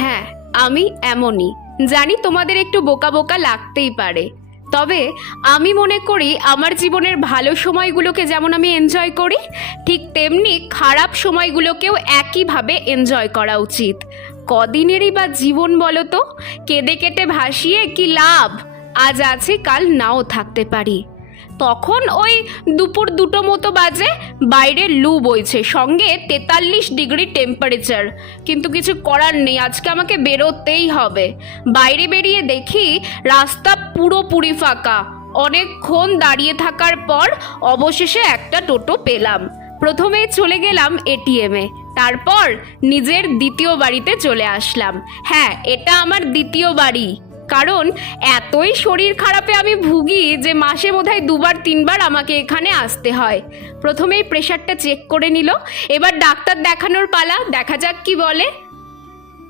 হ্যাঁ, আমি এমনই। জানি তোমাদের একটু বোকা বোকা লাগতেই পারে, তবে আমি মনে করি আমার জীবনের ভালো সময়গুলোকে যেমন আমি এনজয় করি, ঠিক তেমনি খারাপ সময়গুলোকেও একইভাবে এনজয় করা উচিত। কদিনেরই বা জীবন বলো তো, কেঁদে কেটে ভাসিয়ে কি লাভ? আজ আছে, কাল নাও থাকতে পারি। তখন ওই দুপুর 2টো মতো বাজে, বাইরে লু বইছে, সঙ্গে 43 ডিগ্রি টেম্পারেচার। কিন্তু কিছু করার নেই, আজকে আমাকে বেরোতেই হবে। বাইরে বেরিয়ে দেখি রাস্তা পুরোপুরি ফাঁকা। অনেকক্ষণ দাঁড়িয়ে থাকার পর অবশেষে একটা টোটো পেলাম। প্রথমে চলে গেলাম এটিএমে, তারপর নিজের দ্বিতীয় বাড়িতে চলে আসলাম। হ্যাঁ, এটা আমার দ্বিতীয় বাড়ি, কারণ এতই শরীর খারাপে আমি ভুগি যে মাসে বোধহয় 2-3 বার আমাকে এখানে আসতে হয়। প্রথমেই প্রেশারটা চেক করে নিল, এবার ডাক্তার দেখানোর পালা, দেখা যাক কি বলে।